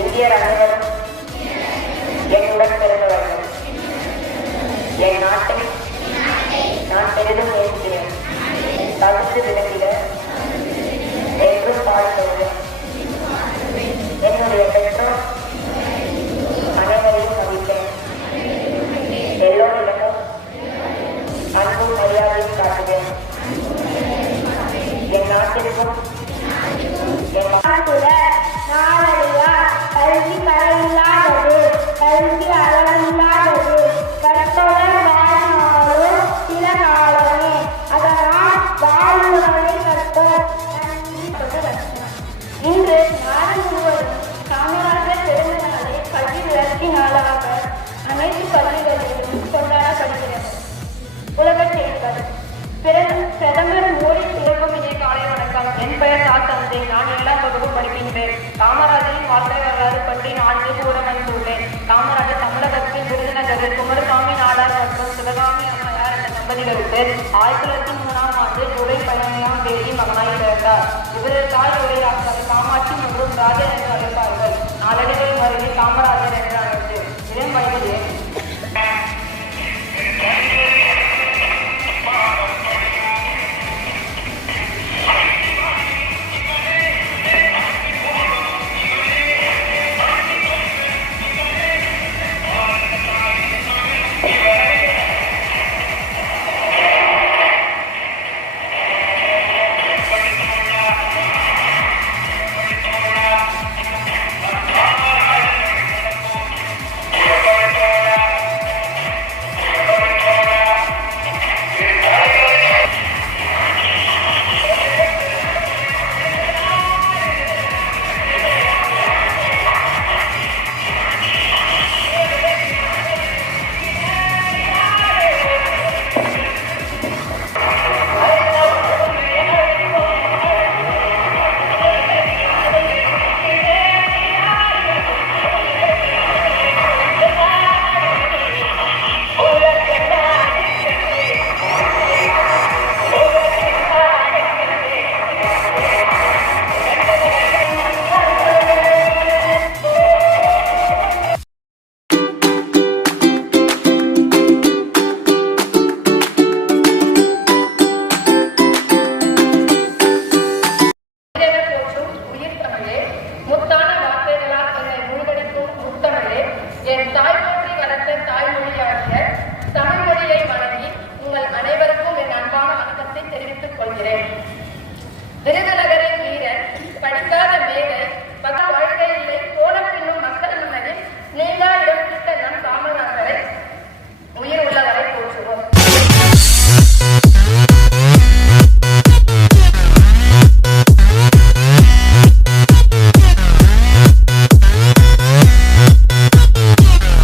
இந்தியர் அனைவரும் என்னுடன் பிறந்தவர்கள். என் நாட்டை நான் பெரிதும் நேசிக்கிறேன். தகுத்து விளங்கிட என்றும் பாடுகிறேன். என்னுடைய பெற்றோர் அனைவரையும் மதிப்பேன். எல்லோரிடமும் அன்பும் மரியாதையும் காட்டுவேன். என் நாட்டிற்கும் கல்வி கரையில்லாதது, கல்வி அளவில்லாதது, கற்பவர் வாழ்நாளும் சில காலமே, அதனால் வாழ்வுகளை கற்போம். இன்று நாடு முழுவதும் காமராஜர் பிறந்த நாளை கல்வி வளர்ச்சி நாளாக அனைத்து பள்ளிகளிலும் கொண்டாடப்படுகிறது. உலகச் செய்திகள். பிரதமர் மோடி திரும்பும் இணைய காலை வணக்கம். என் பெயர் தந்தை. நான் 7ஆம் வகுப்பு படிக்கின்றேன். காமராஜரின் வாழ்க்கை வரலாறு பற்றி நான் கூற வந்துள்ளேன். காமராஜர் தமிழகத்தில் விருதுநகரில் குமரசாமி நாடார் மற்றும் சிவகாமி அம்மையார் என்ற தம்பதிகளுக்கு 1903ஆம் ஆண்டு ஜூலை 17ஆம் தேதி மகனாய் பிறந்தார். இவரது தாய் உரையாளர் காமாட்சி மற்றும் ராஜ